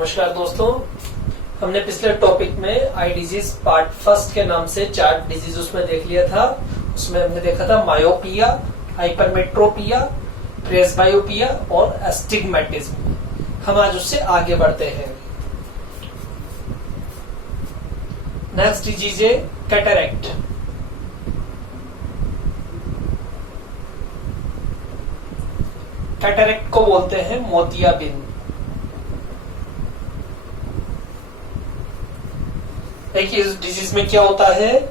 नमस्कार दोस्तों, हमने पिछले टॉपिक में आई डिजीज पार्ट फर्स्ट के नाम से 4 डिजीज उसमें देख लिया था। उसमें हमने देखा था मायोपिया, हाइपरमेट्रोपिया, प्रेसबायोपिया और एस्टिग्मेटिज्म। हम आज उससे आगे बढ़ते हैं। नेक्स्ट डिजीज है कैटरेक्ट। कैटरेक्ट को बोलते हैं मोतियाबिंद। देखिए इस डिजीज में क्या होता है,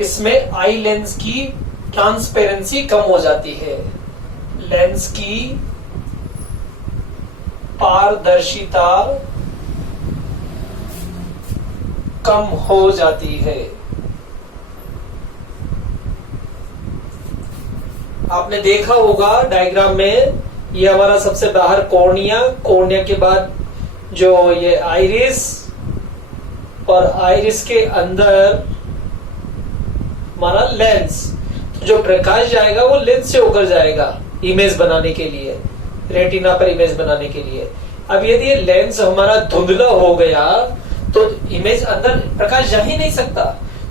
इसमें आई लेंस की ट्रांसपेरेंसी कम हो जाती है, लेंस की पारदर्शिता कम हो जाती है। आपने देखा होगा डायग्राम में, ये हमारा सबसे बाहर कॉर्निया के बाद जो ये आइरिस, और आइरिस के अंदर हमारा लेंस। तो जो प्रकाश जाएगा वो लेंस से होकर जाएगा इमेज बनाने के लिए, रेटिना पर इमेज बनाने के लिए। अब यदि ये लेंस हमारा धुंधला हो गया तो इमेज अंदर प्रकाश जा ही नहीं सकता।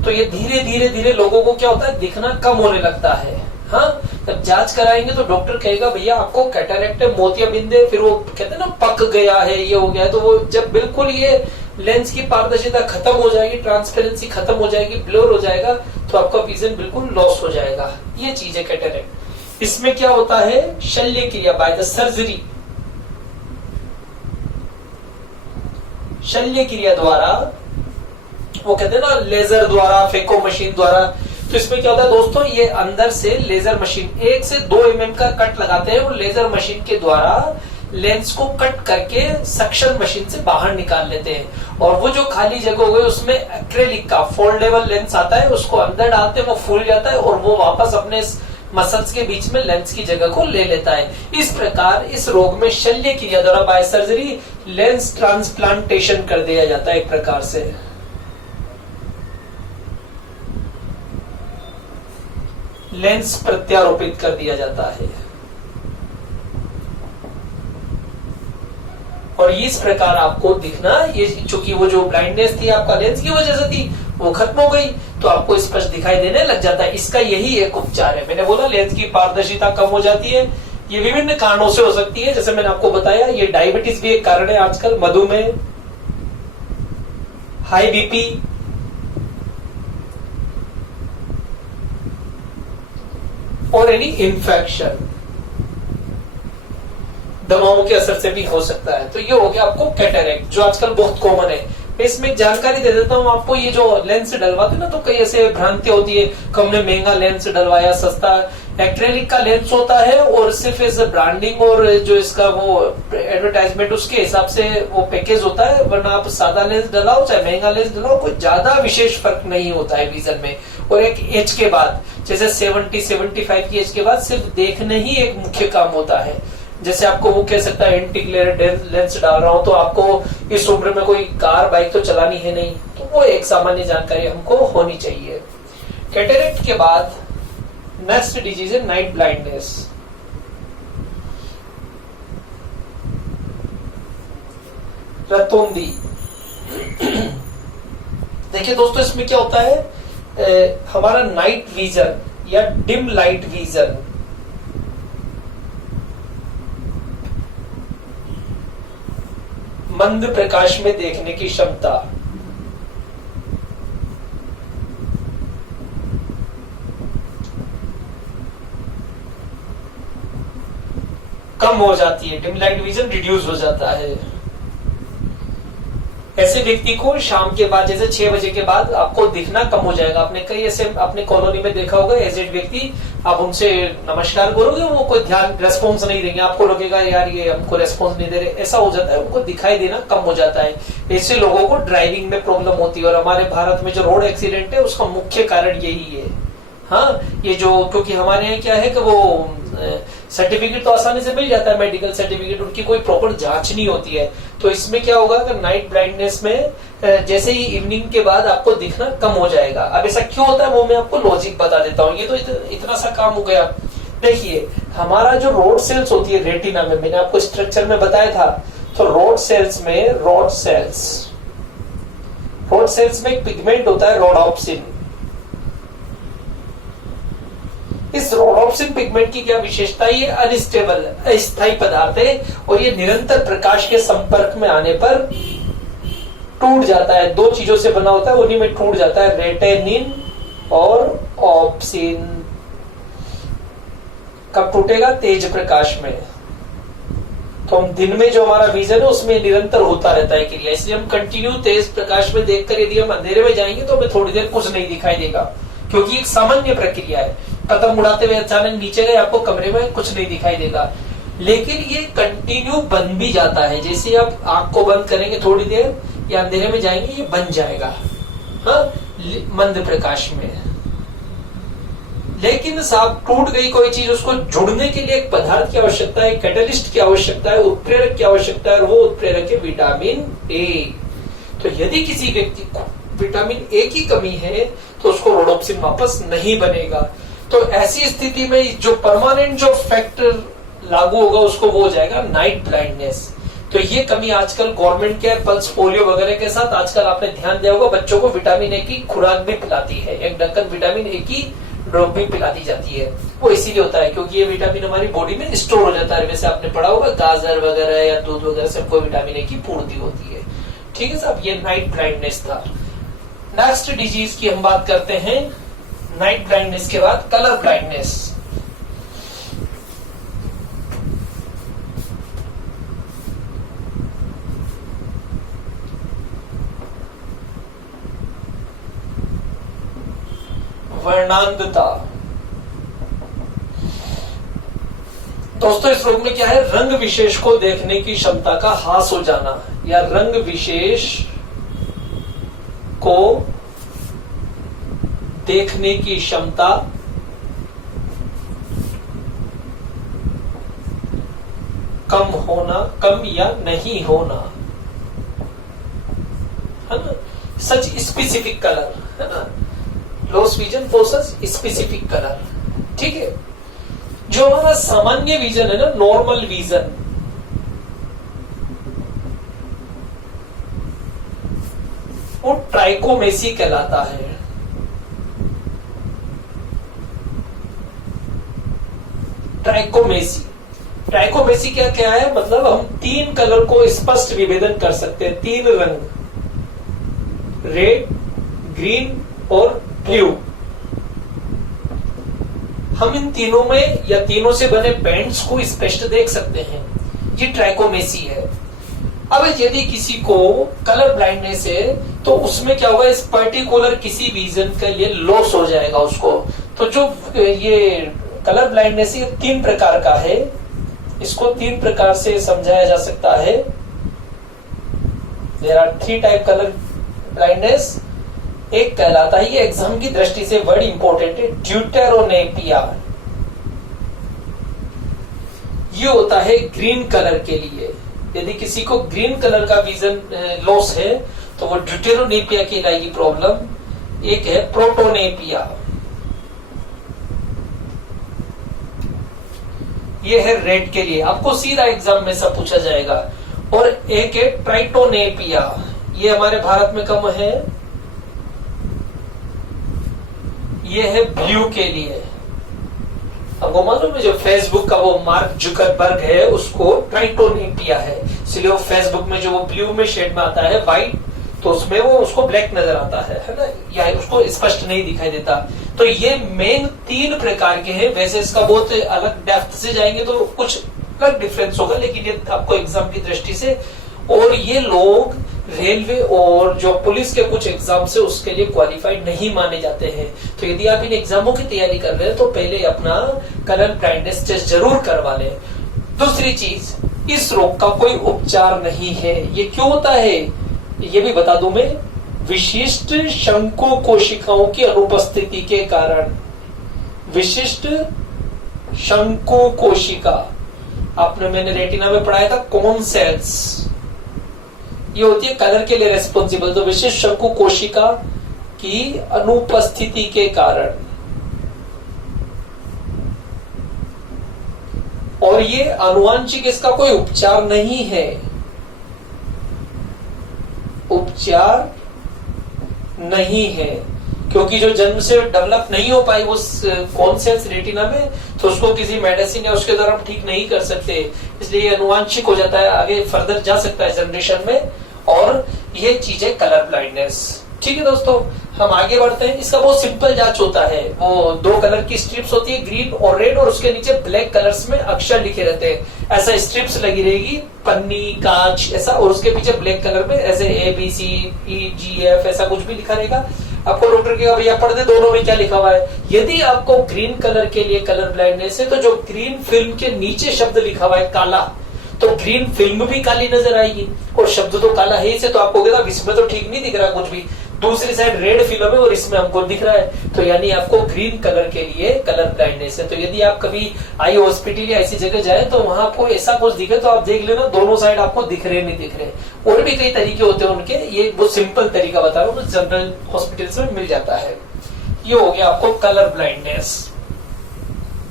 तो ये धीरे धीरे धीरे लोगों को क्या होता है, दिखना कम होने लगता है। हाँ, जब जांच कराएंगे तो डॉक्टर कहेगा भैया आपको कैटरेक्ट है, मोतियाबिंद है। फिर वो कहते हैं ना पक गया है, ये हो गया है। तो वो जब बिल्कुल ये लेंस की पारदर्शिता खत्म हो जाएगी, ट्रांसपेरेंसी खत्म हो जाएगी, ब्लर हो जाएगा, तो आपका विजन बिल्कुल लॉस हो जाएगा। ये चीज है कैटरेक्ट। इसमें क्या होता है, शल्य क्रिया बाय द सर्जरी, शल्य क्रिया द्वारा, वो कहते हैं ना लेजर द्वारा, फेको मशीन द्वारा। तो इसमें क्या होता है दोस्तों, ये अंदर से लेजर मशीन 1 से 2 mm का कट लगाते हैं और लेजर मशीन के द्वारा लेंस को कट करके सक्शन मशीन से बाहर निकाल लेते हैं। और वो जो खाली जगह हो गई उसमें एक्रेलिक का फोल्डेबल लेंस आता है, उसको अंदर डालते हैं, वो फूल जाता है और वो वापस अपने मसल्स के बीच में लेंस की जगह को ले लेता है। इस प्रकार इस रोग में शल्य क्रिया द्वारा बाय सर्जरी लेंस ट्रांसप्लांटेशन कर दिया जाता है। एक प्रकार से लेंस प्रत्यारोपित कर दिया जाता है। और इस प्रकार आपको दिखना, ये चूंकि वो जो ब्लाइंडनेस थी आपका लेंस की वजह से थी, वो खत्म हो गई तो आपको स्पष्ट दिखाई देने लग जाता है। इसका यही एक उपचार है। मैंने बोला लेंस की पारदर्शिता कम हो जाती है, ये विभिन्न कारणों से हो सकती है। जैसे मैंने आपको बताया, ये डायबिटीज भी एक कारण है आजकल, मधुमेह, हाई बीपी, और एनी इन्फेक्शन, दवाओं के असर से भी हो सकता है। तो ये हो गया आपको कैटरेक्ट, जो आजकल बहुत कॉमन है। इसमें जानकारी दे देता हूं आपको। ये जो लेंस डलवाते ना, तो कई ऐसे भ्रांतियां होती है कि हमने महंगा लेंस डलवाया, सस्ता एक्रेलिक का लेंस होता है और सिर्फ इस ब्रांडिंग और जो इसका वो एडवर्टाइजमेंट उसके हिसाब से वो पैकेज होता है। वरना आप सादा लेंस डलाओ चाहे महंगा लेंस डलाओ, कोई ज्यादा विशेष फर्क नहीं होता है विजन में। और एक एज के बाद, जैसे 70-75 की एज के बाद सिर्फ देखने ही एक मुख्य काम होता है। जैसे आपको वो कह सकता है एंटी ग्लेयर लेंस डाल रहा हूं तो आपको इस उम्र में कोई कार बाइक तो चलानी है नहीं, तो वो एक सामान्य जानकारी हमको होनी चाहिए। कैटरेक्ट के बाद नेक्स्ट डिजीज है नाइट ब्लाइंडनेस। रतौंधी। देखिए दोस्तों, इसमें क्या होता है, हमारा नाइट विजन या डिम लाइट विजन, मंद प्रकाश में देखने की क्षमता कम हो जाती है, डिम लाइट विजन रिड्यूस हो जाता है। ऐसे व्यक्ति को शाम के बाद, जैसे 6 बजे के बाद आपको दिखना कम हो जाएगा। आपने कई ऐसे अपने कॉलोनी में देखा होगा, एजेड व्यक्ति, आप उनसे नमस्कार करोगे, वो कोई ध्यान रेस्पॉन्स नहीं देंगे, आपको लगेगा यार ये हमको रेस्पॉन्स नहीं दे रहे। ऐसा हो जाता है, उनको दिखाई देना कम हो जाता है। ऐसे लोगों को ड्राइविंग में प्रॉब्लम होती है। और हमारे भारत में जो रोड एक्सीडेंट है उसका मुख्य कारण यही है। हाँ, ये जो, क्योंकि हमारे यहाँ क्या है कि वो सर्टिफिकेट तो आसानी से मिल जाता है, मेडिकल सर्टिफिकेट, उनकी कोई प्रॉपर जांच नहीं होती है। तो इसमें क्या होगा कि नाइट ब्लाइंडनेस में जैसे ही इवनिंग के बाद आपको दिखना कम हो जाएगा। अब ऐसा क्यों होता है वो मैं आपको लॉजिक बता देता हूँ। ये तो इतना सा काम हो गया। देखिए, हमारा जो रोड सेल्स होती है रेटिना में, मैंने आपको स्ट्रक्चर में बताया था, तो रॉड सेल्स में एक पिगमेंट होता है रोडोप्सिन। इस रोडोप्सिन पिगमेंट की क्या विशेषता है? ये अनस्टेबल अस्थायी पदार्थ है और ये निरंतर प्रकाश के संपर्क में आने पर टूट जाता है। दो चीजों से बना होता है, उन्हीं में टूट जाता है, रेटिनिन और ऑप्सिन। कब टूटेगा? तेज प्रकाश में। तो हम दिन में जो हमारा विजन है उसमें निरंतर होता रहता है क्रिया, इसलिए हम कंटिन्यू तेज प्रकाश में देखकर यदि हम अंधेरे में जाएंगे तो हमें थोड़ी देर कुछ नहीं दिखाई देगा, क्योंकि एक सामान्य प्रक्रिया है। पतंग उड़ाते हुए अचानक नीचे गए, आपको कमरे में कुछ नहीं दिखाई देगा। लेकिन ये कंटिन्यू बन भी जाता है, जैसे आप आंख को बंद करेंगे थोड़ी देर या अंधेरे में जाएंगे, ये बन जाएगा हाँ मंद प्रकाश में। लेकिन साहब टूट गई कोई चीज, उसको जुड़ने के लिए एक पदार्थ की आवश्यकता है, कैटलिस्ट की आवश्यकता है, उत्प्रेरक की आवश्यकता है, और वो उत्प्रेरक है विटामिन ए। तो यदि किसी व्यक्ति को विटामिन ए की कमी है तो उसको रोडोप्सिन वापस नहीं बनेगा। तो ऐसी स्थिति में जो परमानेंट जो फैक्टर लागू होगा उसको वो हो जाएगा नाइट ब्लाइंडनेस। तो ये कमी आजकल गवर्नमेंट के पल्स पोलियो वगैरह के साथ आजकल आपने ध्यान दिया होगा, बच्चों को विटामिन ए की खुराक भी पिलाती है, एक ढक्कन विटामिन ए की ड्रॉप भी पिला दी जाती है। वो इसीलिए होता है क्योंकि ये विटामिन हमारी बॉडी में स्टोर हो जाता है। वैसे आपने पढ़ा होगा गाजर वगैरह या दूध वगैरह से हमको विटामिन ए की पूर्ति होती है। ठीक है साहब, ये नाइट ब्लाइंडनेस था। नेक्स्ट डिजीज की हम बात करते हैं, नाइट ब्लाइंडनेस के बाद कलर ब्लाइंडनेस। वर्णांधता। दोस्तों इस रोग में क्या है? रंग विशेष को देखने की क्षमता का ह्रास हो जाना, या रंग विशेष को देखने की क्षमता कम होना, कम या नहीं होना, है ना। सच स्पेसिफिक कलर, है ना, loss vision forces specific colour. ठीक है, जो हमारा सामान्य विजन है ना, नॉर्मल विजन, वो ट्राइकोमेसी कहलाता है। ट्राइकोमेसी क्या क्या है? मतलब हम तीन कलर को स्पष्ट विभेदन कर सकते हैं, तीन रंग, रेड, ग्रीन और ब्लू। हम इन तीनों में या तीनों से बने बैंड्स को स्पष्ट देख सकते हैं, ये ट्राइकोमेसी है। अब यदि किसी को कलर ब्लाइंडनेस है तो उसमें क्या होगा? इस पर्टिकुलर किसी विजन के लिए लॉस हो जाएगा उसको। तो जो ये कलर ब्लाइंडनेस ये तीन प्रकार का है, इसको तीन प्रकार से समझाया जा सकता है। There are 3 type colour blindness. एक कहलाता है, ये एग्जाम की दृष्टि से वर्ड इंपॉर्टेंट है, ड्यूटेरोनेपिया। ये होता है ग्रीन कलर के लिए। यदि किसी को ग्रीन कलर का विजन लॉस है तो वो ड्यूटेरोनेपिया कहलाएगी प्रॉब्लम। एक है प्रोटोनेपिया, ये है रेड के लिए, आपको सीधा एग्जाम में सब पूछा जाएगा। और एक है ट्राइटोनेपिया, ये हमारे भारत में कम है, ये है ब्लू के लिए। आपको मालूम है जो फेसबुक का वो मार्क जुकरबर्ग है उसको ट्राइटोनेपिया है, इसलिए वो फेसबुक में जो वो ब्लू में शेड में आता है व्हाइट, तो उसमें वो उसको ब्लैक नजर आता है ना, या उसको स्पष्ट नहीं दिखाई देता। तो ये मेन 3 प्रकार के हैं। वैसे इसका बहुत अलग डेप्थ से जाएंगे तो कुछ अलग डिफरेंस होगा, लेकिन ये आपको एग्जाम की दृष्टि से, और ये लोग रेलवे और जो पुलिस के कुछ एग्जाम से उसके लिए क्वालिफाइड नहीं माने जाते हैं। तो यदि आप इन एग्जामों की तैयारी कर रहे हैं तो पहले अपना कलर ब्लाइंडनेस टेस्ट जरूर करवा लें। दूसरी चीज, इस रोग का कोई उपचार नहीं है। ये क्यों होता है ये भी बता दूं मैं, विशिष्ट शंकु कोशिकाओं की अनुपस्थिति के कारण। विशिष्ट शंकु कोशिका, मैंने रेटिना में पढ़ाया था कौन सेल्स, ये होती है कलर के लिए रेस्पॉन्सिबल। तो विशिष्ट शंकु कोशिका की अनुपस्थिति के कारण, और ये आनुवांशिक, इसका कोई उपचार नहीं है। उपचार नहीं है, क्योंकि जो जन्म से डेवलप नहीं हो पाई वो कॉन्सेंस रेटिना में, तो उसको किसी मेडिसिन या उसके द्वारा हम ठीक नहीं कर सकते, इसलिए ये अनुवांशिक हो जाता है, आगे फर्दर जा सकता है जनरेशन में। और ये चीज है कलर ब्लाइंडनेस। ठीक है दोस्तों, हम आगे बढ़ते हैं। इसका बहुत सिंपल जांच होता है, वो 2 कलर की स्ट्रिप्स होती है, ग्रीन और रेड, और उसके नीचे ब्लैक कलर्स में अक्षर लिखे रहते हैं। ऐसा स्ट्रिप्स लगी रहेगी, पन्नी, कांच ऐसा, और उसके पीछे ब्लैक कलर में ऐसे ABCEGF ऐसा कुछ भी लिखा रहेगा। आपको डॉक्टर कहेगा भैया पढ़ दे दोनों में क्या लिखा हुआ है। यदि आपको ग्रीन कलर के लिए कलर ब्लाइंडनेस है, तो जो ग्रीन फिल्म के नीचे शब्द लिखा हुआ है काला, तो ग्रीन फिल्म भी काली नजर आएगी, और शब्द तो काला है ही, तो आपको कहता इसमें तो ठीक नहीं दिख रहा कुछ भी, दूसरी साइड रेड फिल्म है और इसमें हमको दिख रहा है, तो यानी आपको ग्रीन कलर के लिए कलर ब्लाइंडनेस है। तो यदि आप कभी आई हॉस्पिटल या ऐसी जगह जाए तो वहां आपको ऐसा कुछ दिखे तो आप देख लेना दोनों साइड आपको दिख रहे नहीं दिख रहे। और भी कई तरीके होते हैं उनके, ये बहुत सिंपल तरीका बता रहा हूँ, जनरल हॉस्पिटल्स में मिल जाता है। ये हो गया आपको कलर ब्लाइंडनेस।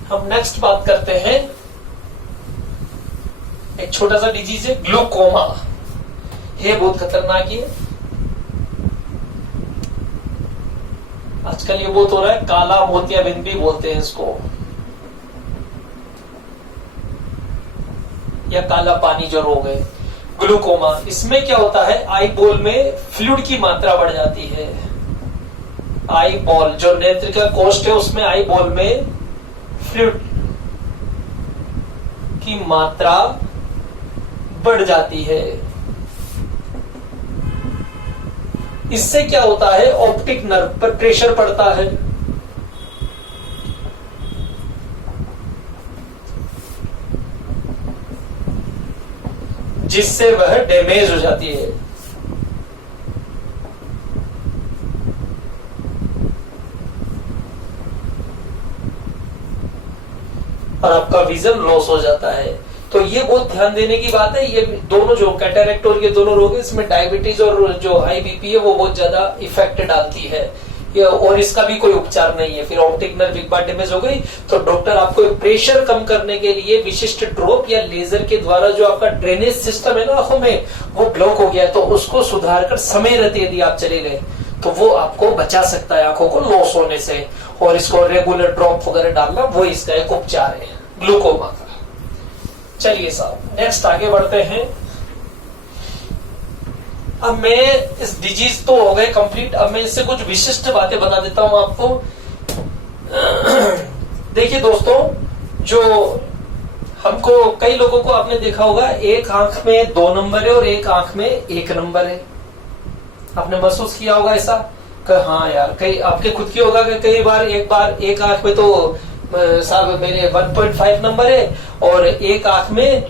हम नेक्स्ट बात करते हैं, एक छोटा सा डिजीज है ग्लूकोमा, ये बहुत खतरनाक है, आजकल ये बहुत हो रहा है, काला मोतियाबिंद भी बोलते हैं इसको, या काला पानी जो रोग है ग्लूकोमा। इसमें क्या होता है, आई बॉल में फ्लूइड की मात्रा बढ़ जाती है। आई बॉल जो नेत्र का कोष्ठ है उसमें आई बॉल में फ्लूइड की मात्रा बढ़ जाती है। इससे क्या होता है, ऑप्टिक नर्व पर प्रेशर पड़ता है, जिससे वह डैमेज हो जाती है। और आपका विजन लॉस हो जाता है। तो ये बहुत ध्यान देने की बात है। ये दोनों जो कैटरेक्ट और ये दोनों रोग है, इसमें डायबिटीज और जो हाई बीपी है वो बहुत ज्यादा इफेक्ट डालती है। ये और इसका भी कोई उपचार नहीं है। फिर ऑप्टिक नर्व एक बार डैमेज हो गई तो डॉक्टर आपको प्रेशर कम करने के लिए विशिष्ट ड्रॉप या लेजर के द्वारा जो आपका ड्रेनेज सिस्टम है ना आंखों में वो ब्लॉक हो गया है, तो उसको सुधार कर समय रहते यदि आप चले गए तो वो आपको बचा सकता है आंखों को लॉस होने से। और इसको रेगुलर ड्रॉप वगैरह डालना वो इसका एक उपचार है ग्लूकोमा का। चलिए साहब नेक्स्ट आगे बढ़ते हैं। अब मैं इस डिजीज तो हो गए कंप्लीट, अब मैं इससे कुछ विशिष्ट बातें बता देता हूं आपको। देखिए दोस्तों, जो हमको कई लोगों को आपने देखा होगा एक आंख में 2 नंबर है और एक आंख में 1 नंबर है। आपने महसूस किया होगा ऐसा कि हाँ यार, कई आपके खुद की होगा कि कई बार एक आंख में तो साहब मेरे 1.5 नंबर है और एक आंख में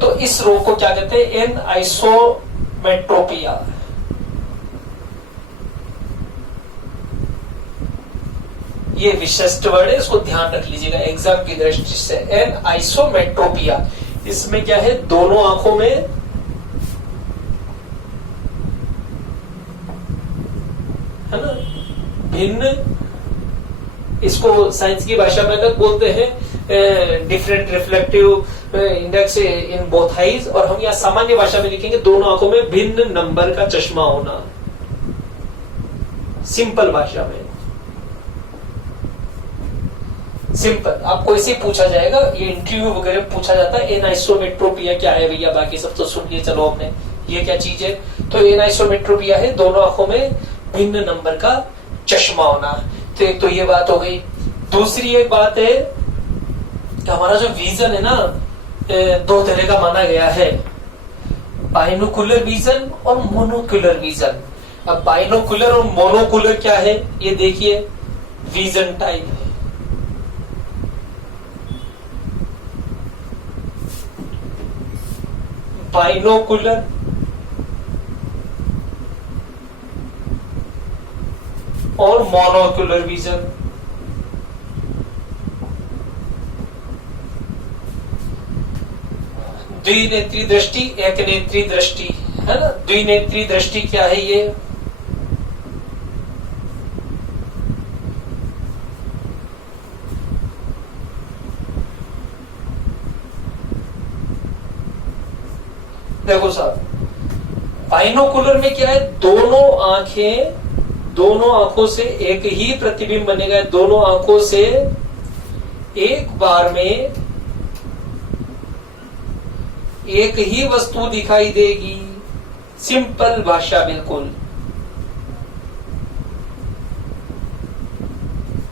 तो इस रोग को क्या कहते हैं, एन आइसोमेट्रोपिया। ये विशिष्ट वर्ड है, इसको ध्यान रख लीजिएगा एग्जाम की दृष्टि से। एन आइसोमेट्रोपिया, इसमें क्या है, दोनों आंखों में है ना भिन्न, इसको साइंस की भाषा में तक बोलते हैं different reflective index in both eyes, और हम यहाँ सामान्य भाषा में लिखेंगे दोनों आंखों में भिन्न नंबर का चश्मा होना, सिंपल भाषा में। सिंपल आपको इसे पूछा जाएगा, ये इंटरव्यू वगैरह पूछा जाता है एनाइसोमेट्रोपिया क्या है भैया, बाकी सब तो सुन लिए चलो हमने, ये क्या चीज है। तो एनाइसोमेट्रोपिया है दोनों आंखों में भिन्न नंबर का चश्मा होना। तो एक तो ये बात हो गई। दूसरी एक बात है कि हमारा जो विजन है ना 2 तरह का माना गया है, बाइनोकुलर विजन और मोनोकुलर विजन। अब बाइनोकुलर और मोनोकुलर क्या है ये देखिए, विजन टाइप है। बाइनोकुलर और मोनोकुलर विजन। द्विनेत्री दृष्टि, एक नेत्री दृष्टि, है ना। द्विनेत्री दृष्टि क्या है ये, देखो साहब बाइनोकुलर में क्या है, दोनों आंखों से एक ही प्रतिबिंब बनेगा, दोनों आंखों से एक बार में एक ही वस्तु दिखाई देगी। सिंपल भाषा,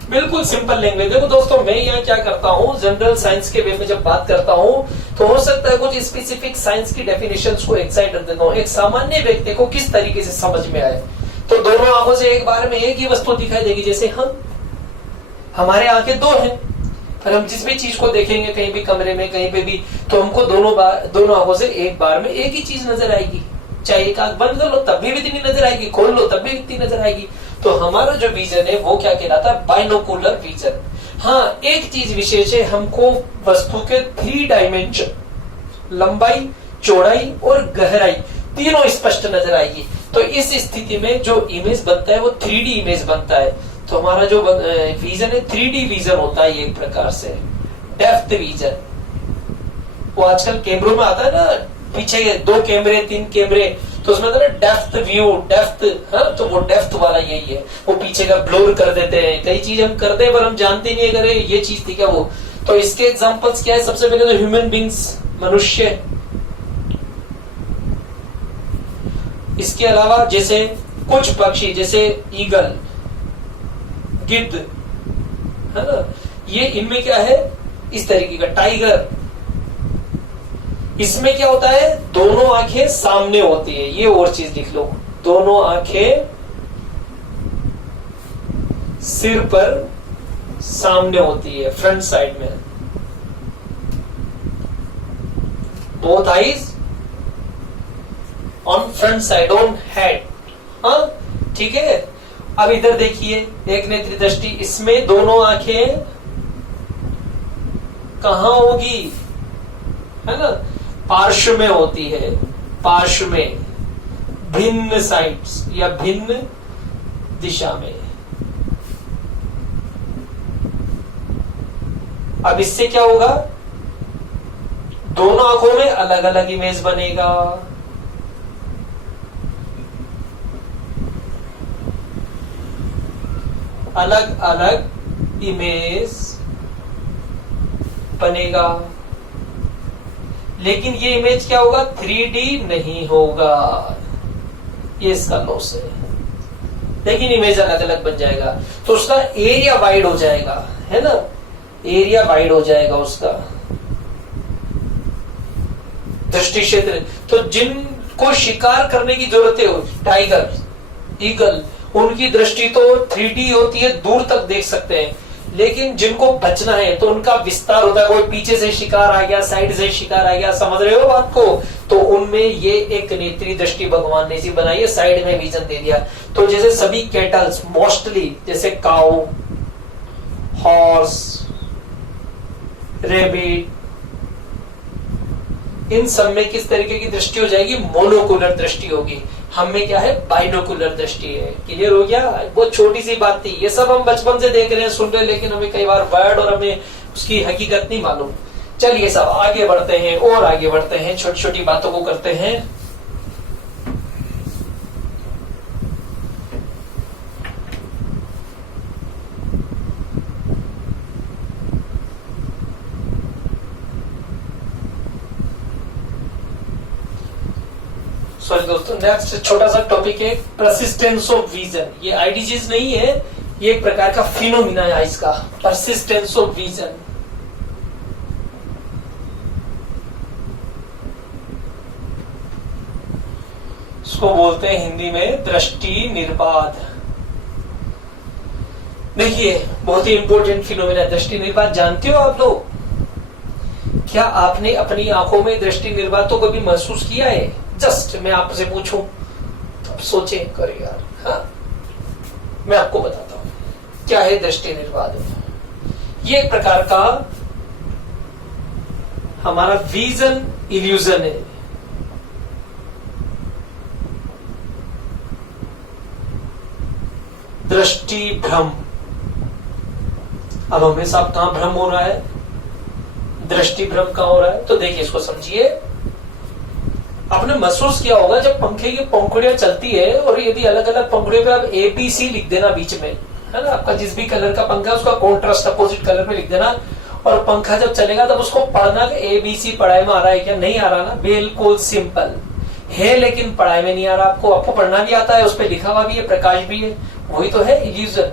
बिल्कुल सिंपल लैंग्वेज। देखो दोस्तों, मैं यहाँ क्या करता हूँ, जनरल साइंस के वे में जब बात करता हूँ तो हो सकता है कुछ स्पेसिफिक साइंस की डेफिनेशंस को एक्साइट कर देता हूँ, एक सामान्य व्यक्ति को किस तरीके से समझ में आए। तो दोनों आंखों से एक बार में एक ही वस्तु दिखाई देगी। जैसे हमारे आंखें दो हैं, पर हम जिस भी चीज को देखेंगे कहीं भी कमरे में कहीं पे भी, तो हमको दोनों आंखों से एक बार में एक ही चीज नजर आएगी। चाहे एक आंख बंद कर लो तब भी इतनी नजर आएगी, खोल लो तब भी इतनी नजर आएगी। तो हमारा जो विजन है वो क्या कहलाता है, बाइनोकुलर विजन। हाँ, एक चीज विशेष है, हमको वस्तु के 3 डायमेंशन, लंबाई, चौड़ाई और गहराई तीनों स्पष्ट नजर आएगी। तो इस स्थिति में जो इमेज बनता है वो 3D इमेज बनता है। तो हमारा जो विजन है 3D विजन होता है, एक प्रकार से डेप्थ विजन। वो आजकल कैमरों में आता है ना, पीछे 2 कैमरे 3 कैमरे, तो उसमें ना डेप्थ व्यू, डेप्थ, हाँ, तो वो डेप्थ वाला यही है। वो पीछे का ब्लोर कर देते हैं, कई चीज हम करते हैं पर हम जानते नहीं है ये चीज थी क्या वो। तो इसके एग्जांपल्स क्या है, सबसे पहले तो ह्यूमन बींग्स, मनुष्य। इसके अलावा जैसे कुछ पक्षी, जैसे ईगल, गिद्ध, है ना, ये इनमें क्या है इस तरीके का, टाइगर। इसमें क्या होता है, दोनों आंखें सामने होती है। ये और चीज लिख लो, दोनों आंखें सिर पर सामने होती है, फ्रंट साइड में। Both eyes on front side, on head. हाँ, ठीक है। अब इधर देखिए, एक नेत्री दृष्टि, इसमें दोनों आंखें कहां होगी, है ना, पार्श्व में होती है, पार्श्व में, भिन्न साइड्स या भिन्न दिशा में। अब इससे क्या होगा, दोनों आंखों में अलग अलग इमेज बनेगा। अलग अलग इमेज बनेगा, लेकिन ये इमेज क्या होगा, 3D नहीं होगा। ये इसका लॉस है, लेकिन इमेज अलग अलग बन जाएगा। तो उसका एरिया वाइड हो जाएगा, है ना, एरिया वाइड हो जाएगा उसका दृष्टि क्षेत्र। तो जिनको शिकार करने की जरूरत है, टाइगर, ईगल, उनकी दृष्टि तो 3D होती है, दूर तक देख सकते हैं। लेकिन जिनको बचना है तो उनका विस्तार होता है, कोई पीछे से शिकार आ गया, साइड से शिकार आ गया, समझ रहे हो बात को। तो उनमें ये एक नेत्री दृष्टि भगवान ने सी बनाई है, साइड में विजन दे दिया। तो जैसे सभी कैटल्स मोस्टली, जैसे काऊ, हॉर्स, रेबिट, इन सब में किस तरीके की दृष्टि हो जाएगी, मोनोकुलर दृष्टि होगी। हम में क्या है, बाइनोकुलर दृष्टि है। क्लियर हो गया, बहुत छोटी सी बात थी। ये सब हम बचपन से देख रहे हैं, सुन रहे हैं, लेकिन हमें कई बार वर्ड और हमें उसकी हकीकत नहीं मालूम। चलिए सब आगे बढ़ते हैं और आगे बढ़ते हैं, छोटी छोटी बातों को करते हैं। सॉरी दोस्तों, नेक्स्ट छोटा सा टॉपिक है परसिस्टेंस ऑफ विजन। ये आईडीजीज नहीं है, ये एक प्रकार का फिनोमिना है इसका, परसिस्टेंस ऑफ विजन। इसको बोलते हैं हिंदी में दृष्टि निर्बाध। देखिए, बहुत ही इंपॉर्टेंट फिनोमिना, दृष्टि निर्बाध। जानते हो आप लोग, क्या आपने अपनी आंखों में दृष्टि निर्बाध तो कभी महसूस किया है? जस्ट मैं आपसे पूछूं, अब सोचे करो यार। हाँ, मैं आपको बताता हूं क्या है दृष्टि निर्बाध। ये एक प्रकार का हमारा विजन इल्यूजन है। दृष्टि भ्रम। अब हमें साहब कहां भ्रम हो रहा है, दृष्टि भ्रम कहां हो रहा है, तो देखिए इसको समझिए। आपने महसूस किया होगा जब पंखे की पंखुड़ियां चलती है और यदि अलग अलग पंखुड़ियों पे आप ABC लिख देना बीच में, है ना, आपका जिस भी कलर का पंखा उसका कॉन्ट्रास्ट अपोजिट कलर में लिख देना, और पंखा जब चलेगा तब उसको पढ़ना कि ABC पढ़ाई में आ रहा है क्या, नहीं आ रहा ना, बिल्कुल सिंपल है, लेकिन पढ़ाई में नहीं आ रहा। आपको पढ़ना भी आता है, उस पर लिखा हुआ भी है, प्रकाश भी है, वही तो है इल्यूजन।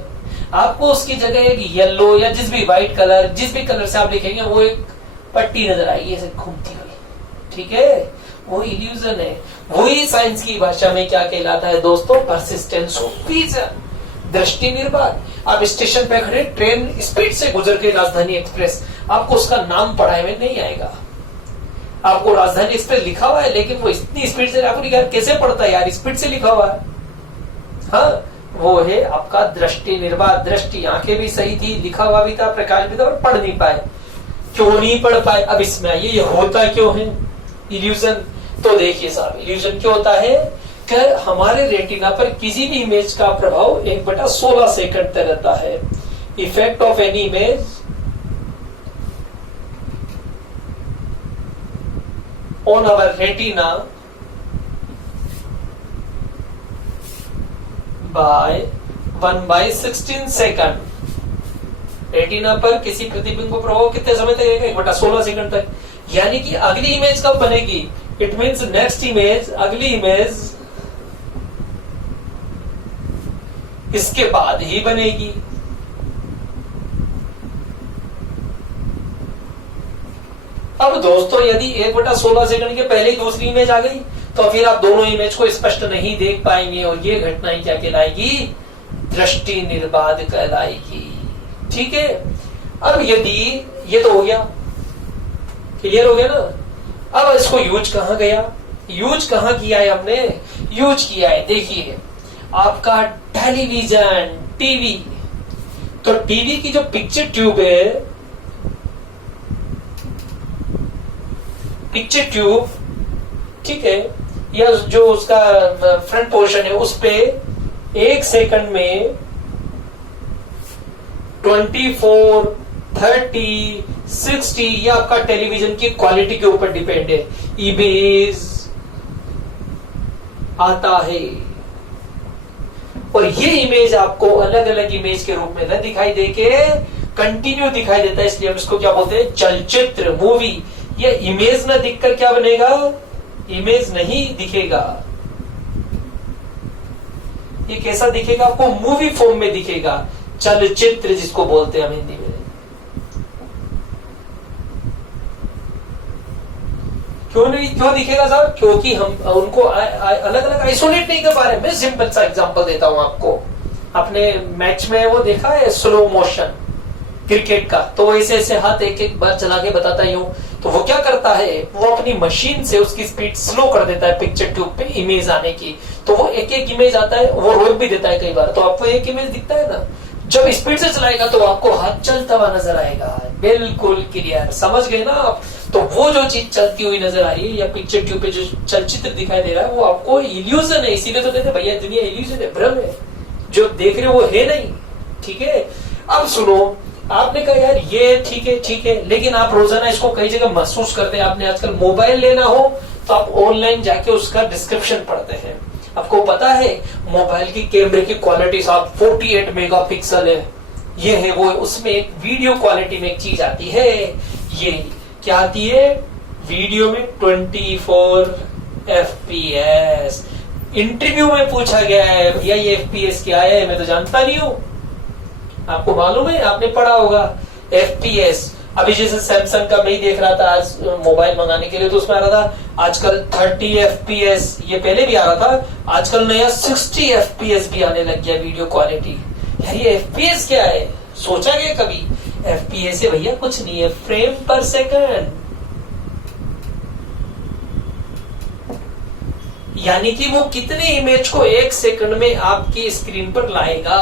आपको उसकी जगह एक येलो या जिस भी व्हाइट कलर, जिस भी कलर से आप लिखेंगे वो एक पट्टी नजर आएगी ऐसे घूमती हुई, ठीक है, वो इल्यूजन है। वही साइंस की भाषा में क्या कहलाता है दोस्तों, परसिस्टेंस ऑफ विजन, दृष्टि निर्बाध। आप स्टेशन पे खड़े, ट्रेन स्पीड से गुजर गई राजधानी एक्सप्रेस, आपको उसका नाम पढ़ाई में नहीं आएगा, आपको राजधानी एक्सप्रेस लिखा हुआ है लेकिन वो इतनी स्पीड से आपको यार कैसे पढ़ता है यार, स्पीड से लिखा हुआ है। हाँ, वो है आपका दृष्टि निर्बाध। दृष्टि, आंखें भी सही थी, लिखा हुआ भी था, प्रकाश भी था, और पढ़ नहीं पाए। क्यों नहीं पढ़ पाए, अब इसमें आइए ये होता क्यों है इल्यूजन। तो देखिए साहब, इल्यूजन क्यों होता है कि हमारे रेटिना पर किसी भी इमेज का प्रभाव 1/16 सेकंड तक रहता है। Effect of any image on our retina by 1/16 second. Retina पर किसी प्रतिबिंब को प्रभाव कितने समय तक रहेगा, 1/16 सेकंड तक। यानी कि अगली इमेज कब बनेगी, इट मीन्स नेक्स्ट इमेज, अगली इमेज इसके बाद ही बनेगी। अब दोस्तों यदि 1/16 सेकंड के पहले ही दूसरी इमेज आ गई तो फिर आप दोनों इमेज को स्पष्ट नहीं देख पाएंगे, और ये घटना ही क्या कहलाएगी, दृष्टि निर्बाध कहलाएगी, ठीक है। अब यदि ये तो हो गया, क्लियर हो गया ना। अब इसको यूज कहां गया, यूज कहां किया है हमने, यूज किया है देखिए आपका टेलीविजन, टीवी। तो टीवी की जो पिक्चर ट्यूब है, पिक्चर ट्यूब, ठीक है, या जो उसका फ्रंट पोर्शन है उस पे 1 सेकंड में 24, 30, 60, ये आपका टेलीविजन की क्वालिटी के ऊपर डिपेंड है, इमेज आता है। और ये इमेज आपको अलग अलग इमेज के रूप में न दिखाई देके कंटिन्यू दिखाई देता है, इसलिए हम इसको क्या बोलते हैं, चलचित्र, मूवी। ये इमेज ना दिखकर क्या बनेगा, इमेज नहीं दिखेगा, ये कैसा दिखेगा आपको, मूवी फॉर्म में दिखेगा, चलचित्र जिसको बोलते हैं हम हिंदी में। क्यों दिखेगा साहब, क्योंकि हम उनको अलग अलग आइसोलेट नहीं कर पा रहे। मैं सिंपल सा एग्जांपल देता हूं आपको, अपने मैच में वो देखा है स्लो मोशन क्रिकेट का, तो ऐसे ऐसे हाथ एक एक बार चला के बताता ही हूं। तो वो क्या करता है, वो अपनी मशीन से उसकी स्पीड स्लो कर देता है पिक्चर ट्यूब पे इमेज आने की, तो वो एक एक इमेज आता है, वो रोक भी देता है कई बार, तो आपको एक इमेज दिखता है ना। जब स्पीड से चलाएगा तो आपको हाथ चलता हुआ नजर आएगा, बिल्कुल क्लियर, समझ गए ना आप। तो वो जो चीज चलती हुई नजर आ रही है या पिक्चर ट्यूब पे जो चलचित्र दिखाई दे रहा है वो आपको इल्यूजन है, इसीलिए तो कहते हैं भैया दुनिया इल्यूजन है, भ्रम है, जो देख रहे हो वो है नहीं, ठीक है। अब सुनो, आपने कहा यार ये ठीक है, लेकिन आप रोजाना इसको कई जगह महसूस करते हैं। आपने आजकल मोबाइल लेना हो तो आप ऑनलाइन जाके उसका डिस्क्रिप्शन पढ़ते हैं। आपको पता है मोबाइल की कैमरे की क्वालिटी साहब 48 मेगापिक्सल है, ये है वो, उसमें एक वीडियो क्वालिटी में एक चीज आती है, ये क्या आती है, वीडियो में 24 FPS। इंटरव्यू में पूछा गया है भैया ये FPS क्या है, मैं तो जानता नहीं हूं, आपको मालूम है, आपने पढ़ा होगा FPS। अभी जैसे सैमसंग का मैं ही देख रहा था आज मोबाइल मंगाने के लिए, तो उसमें आ रहा था आजकल 30 FPS, ये पहले भी आ रहा था, आजकल नया 60 FPS भी आने लग गया वीडियो क्वालिटी। यार ये FPS क्या है, सोचा गया कभी? FPS है भैया कुछ नहीं है, फ्रेम पर सेकंड, यानी कि वो कितने इमेज को 1 सेकंड में आपकी स्क्रीन पर लाएगा,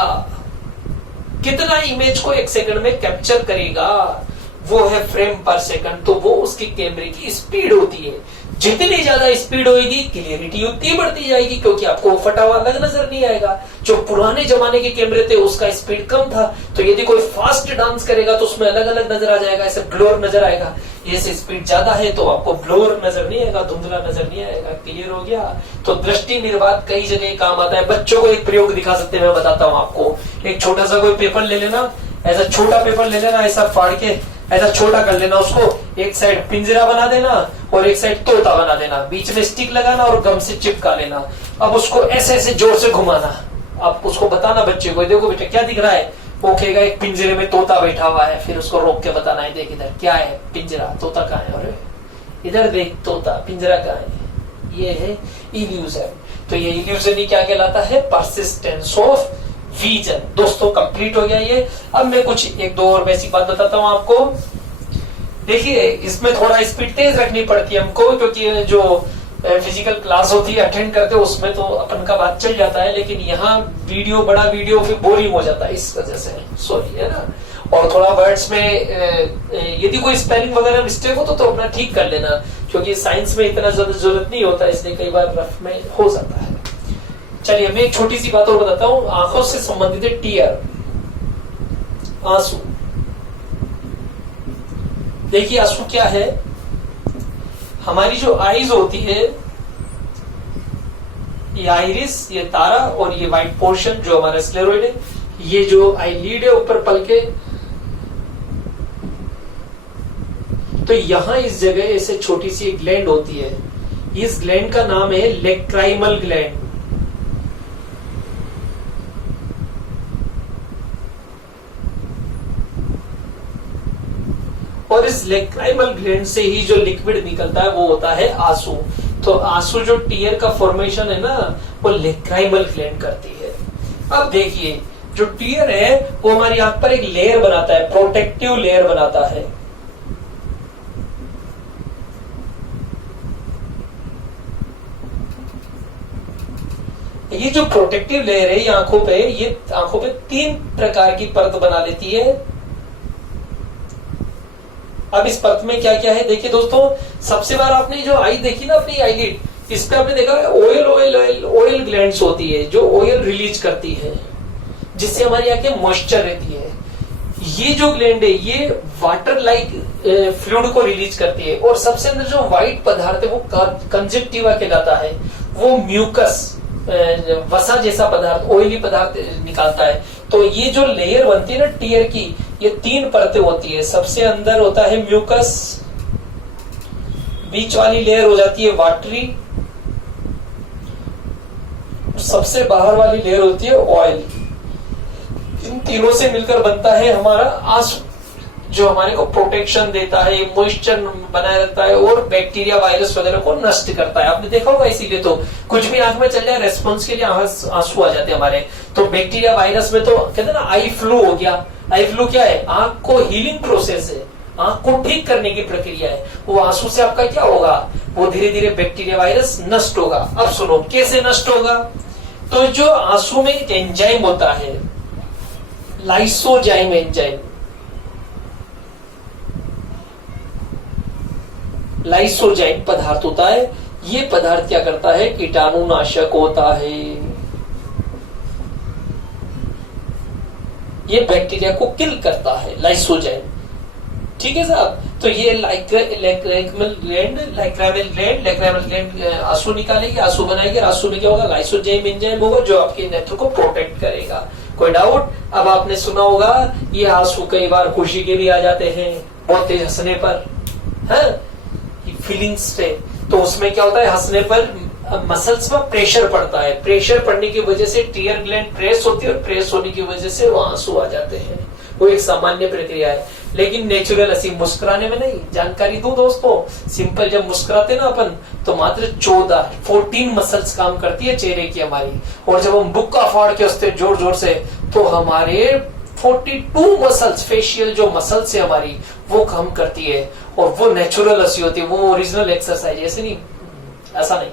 कितना इमेज को 1 सेकंड में कैप्चर करेगा, वो है फ्रेम पर सेकंड। तो वो उसकी कैमरे की स्पीड होती है, जितनी ज्यादा स्पीड होगी क्लियरिटी उतनी बढ़ती जाएगी, क्योंकि आपको फटा हुआ अलग नजर नहीं आएगा। जो पुराने जमाने के कैमरे थे उसका स्पीड कम था, तो यदि कोई फास्ट डांस करेगा तो उसमें अलग अलग नजर आ जाएगा, ऐसे ब्लर नजर आएगा। ये से स्पीड ज्यादा है तो आपको ब्लोर नजर नहीं आएगा, धुंधला नजर नहीं आएगा। क्लियर हो गया? तो दृष्टि निर्वात कई जगह काम आता है। बच्चों को एक प्रयोग दिखा सकते हैं, मैं बताता हूँ आपको। एक छोटा सा कोई पेपर ले लेना, ऐसा छोटा पेपर ले लेना, ऐसा फाड़ के ऐसा छोटा कर लेना, उसको एक साइड पिंजरा बना देना और एक साइड तोता बना देना, बीच में स्टिक लगाना और गम से चिपका लेना। अब उसको ऐसे ऐसे जोर से घुमाना, आप उसको बताना बच्चे को, देखो बेटा क्या दिख रहा है? वो कहेगा एक पिंजरे में तोता बैठा हुआ है। फिर उसको रोक के बताना है, देख इधर क्या है? पिंजरा, तोता कहाँ है? अरे इधर देख तोता, पिंजरा कहाँ है? ये है इल्यूजन। तो ये इल्यूजन ही क्या कहलाता है? Persistence of vision. दोस्तों कंप्लीट हो गया ये। अब मैं कुछ एक दो और बेसिक बात बताता हूं आपको। देखिए इसमें थोड़ा स्पीड तेज रखनी पड़ती है हमको, क्योंकि जो फिजिकल क्लास होती है अटेंड करते हैं उसमें तो अपन का बात चल जाता है, लेकिन यहाँ वीडियो बड़ा वीडियो फिर बोरिंग हो जाता है, इस वजह से सॉरी, है ना। और थोड़ा वर्ड्स में यदि कोई स्पेलिंग वगैरह मिस्टेक हो तो अपना ठीक कर लेना, क्योंकि साइंस में इतना ज्यादा जरूरत नहीं होता, इसलिए कई बार रफ में हो जाता है। चलिए मैं एक छोटी सी बात और बताता हूं। आंखों से संबंधित है टीयर, आंसू। देखिए आंसू क्या है? हमारी जो आईज होती है, ये आइरिस, ये तारा और ये व्हाइट पोर्शन जो हमारा स्क्लेरोइड है, ये जो आईलिड है ऊपर पलके, तो यहां इस जगह ऐसे छोटी सी ग्लैंड होती है। इस ग्लैंड का नाम है लेक्राइमल ग्लैंड। और इस लेक्राइमल ग्लैंड से ही जो लिक्विड निकलता है वो होता है आंसू। तो आंसू जो टीयर का फॉर्मेशन है ना, वो लेक्राइमल ग्लैंड करती है। अब देखिए जो टीयर है वो हमारी आंख पर एक लेयर बनाता है, प्रोटेक्टिव लेयर बनाता है। ये जो प्रोटेक्टिव लेयर है ये आंखों पे 3 प्रकार की परत बना लेती है। अब इस परत में क्या क्या है देखिए दोस्तों। सबसे बार आपने जो आई देखी ना अपनी आईलिड, इस पे आपने देखा ऑयल ग्लैंड्स होती है जो ऑयल रिलीज करती है, जिससे हमारी आंखें मॉइस्चर रहती है। ये जो ग्लैंड है ये वाटर लाइक फ्लूइड को रिलीज करती है। और सबसे अंदर जो व्हाइट पदार्थ है वो कंजक्टिवा कहलाता है। वो म्यूकस, वसा जैसा पदार्थ, ऑयली पदार्थ निकालता है। तो ये जो लेयर बनती है ना टीयर की, ये 3 परतें होती है। सबसे अंदर होता है म्यूकस, बीच वाली लेयर हो जाती है वाटरी, सबसे बाहर वाली लेयर होती है ऑयल। इन तीनों से मिलकर बनता है हमारा आंसू, जो हमारे को प्रोटेक्शन देता है, मॉइस्चर बनाए रखता है और बैक्टीरिया वायरस वगैरह को नष्ट करता है। आपने देखा होगा, इसीलिए तो कुछ भी आंख में चल जाए रेस्पॉन्स के लिए आंसू आ जाते हैं हमारे। तो बैक्टीरिया वायरस में तो कहते हैं ना आई फ्लू हो गया। आई फ्लू क्या है? आंख को हीलिंग प्रोसेस है, आंख को ठीक करने की प्रक्रिया है। वो आंसू से आपका क्या होगा? वो धीरे धीरे बैक्टीरिया वायरस नष्ट होगा। अब सुनो कैसे नष्ट होगा। तो जो आंसू में एक एंजाइम होता है, लाइसोजाइम एंजाइम, लाइसोजाइम पदार्थ होता है। ये पदार्थ क्या करता है? कीटाणुनाशक होता है। ये बैक्टीरिया को किल करता है, लाइसोजाइम। ठीक है साहब। तो ये लेक्राइमल ग्लैंड आंसू निकालेगी, आंसू बनाएगी। आंसू में क्या होगा? लाइसोजाइम एंजाइम होगा जो आपके नेत्र को प्रोटेक्ट करेगा। कोई डाउट? अब आपने सुना होगा ये आंसू कई बार खुशी के भी आ जाते हैं, बहुत तेज हंसने पर, है फीलिंग्स पे। तो उसमें क्या होता है? हंसने पर मसल्स में प्रेशर पड़ता है। प्रेशर पड़ने की वजह से टीयर ग्लैंड प्रेस होती है और प्रेस होने की वजह से वो आंसू आ जाते हैं। वो एक सामान्य प्रक्रिया है, लेकिन नेचुरल हंसी मुस्कुराने में नहीं। जानकारी दूं दोस्तों, सिंपल जब मुस्कुराते ना अपन तो मात्र 14 मसल्स काम करती है चेहरे की हमारी। और जब हम बुक्का फाड़ के हंसते जोर जोर से तो हमारे 42 मसल्स, फेशियल जो मसल्स है हमारी, वो काम करती है। और वो नेचुरल हंसी होती है, वो ओरिजिनल एक्सरसाइज, ऐसे नहीं, ऐसा नहीं।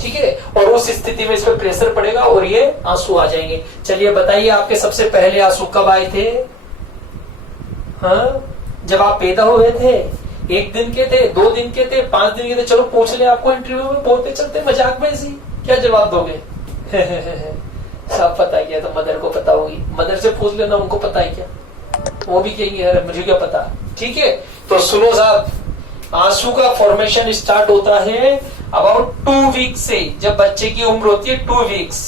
ठीक है। और उस स्थिति में इस पर प्रेशर पड़ेगा और ये आंसू आ जाएंगे। चलिए बताइए आपके सबसे पहले आंसू कब आए थे? हाँ, जब आप पैदा हुए थे। 1 दिन के थे, 2 दिन के थे, 5 दिन के थे। चलो पूछ ले, आपको इंटरव्यू में बोलते चलते मजाक में ऐसी क्या जवाब दोगे? सब पता है क्या? तो मदर को पता होगी, मदर से पूछ लेना, उनको पता है क्या? वो भी कहेंगे अरे मुझे क्या पता। ठीक है। तो सुनो साहब, आंसू का फॉर्मेशन स्टार्ट होता है अबाउट 2 वीक से, जब बच्चे की उम्र होती है 2 वीक्स,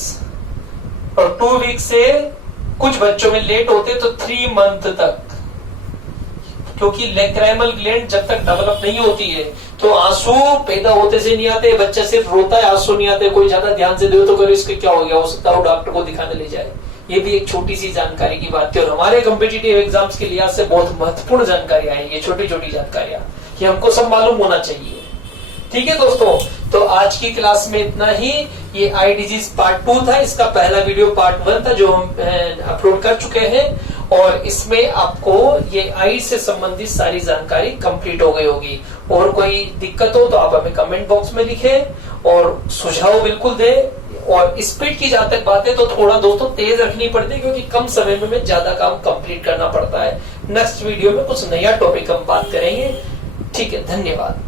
और 2 वीक से कुछ बच्चों में लेट होते तो 3 मंथ तक, क्योंकि लैक्राइमल ग्लैंड जब तक डेवलप नहीं होती है तो आंसू पैदा होते से नहीं आते, बच्चा सिर्फ रोता है, आंसू नहीं आते। कोई ज्यादा ध्यान से दे तो करे इसके क्या हो गया, हो सकता है वो डॉक्टर को दिखाने ले जाए। ये भी एक छोटी सी जानकारी की बात है, और हमारे कॉम्पिटिटिव एग्जाम्स के लिहाज से बहुत महत्वपूर्ण जानकारियां हैं ये छोटी छोटी जानकारियां, ये हमको सब मालूम होना चाहिए। ठीक है दोस्तों, तो आज की क्लास में इतना ही। ये आई डिजीज पार्ट 2 था, इसका पहला वीडियो पार्ट 1 था जो हम अपलोड कर चुके हैं, और इसमें आपको ये आई से संबंधित सारी जानकारी कंप्लीट हो गई होगी। और कोई दिक्कत हो तो आप हमें कमेंट बॉक्स में लिखें और सुझाव बिल्कुल दें। और स्पीड की जहां तक बात है तो थोड़ा दोस्तों तेज रखनी पड़ती है, क्योंकि कम समय में ज्यादा काम कंप्लीट करना पड़ता है। नेक्स्ट वीडियो में कुछ नया टॉपिक हम बात करेंगे। ठीक है, धन्यवाद।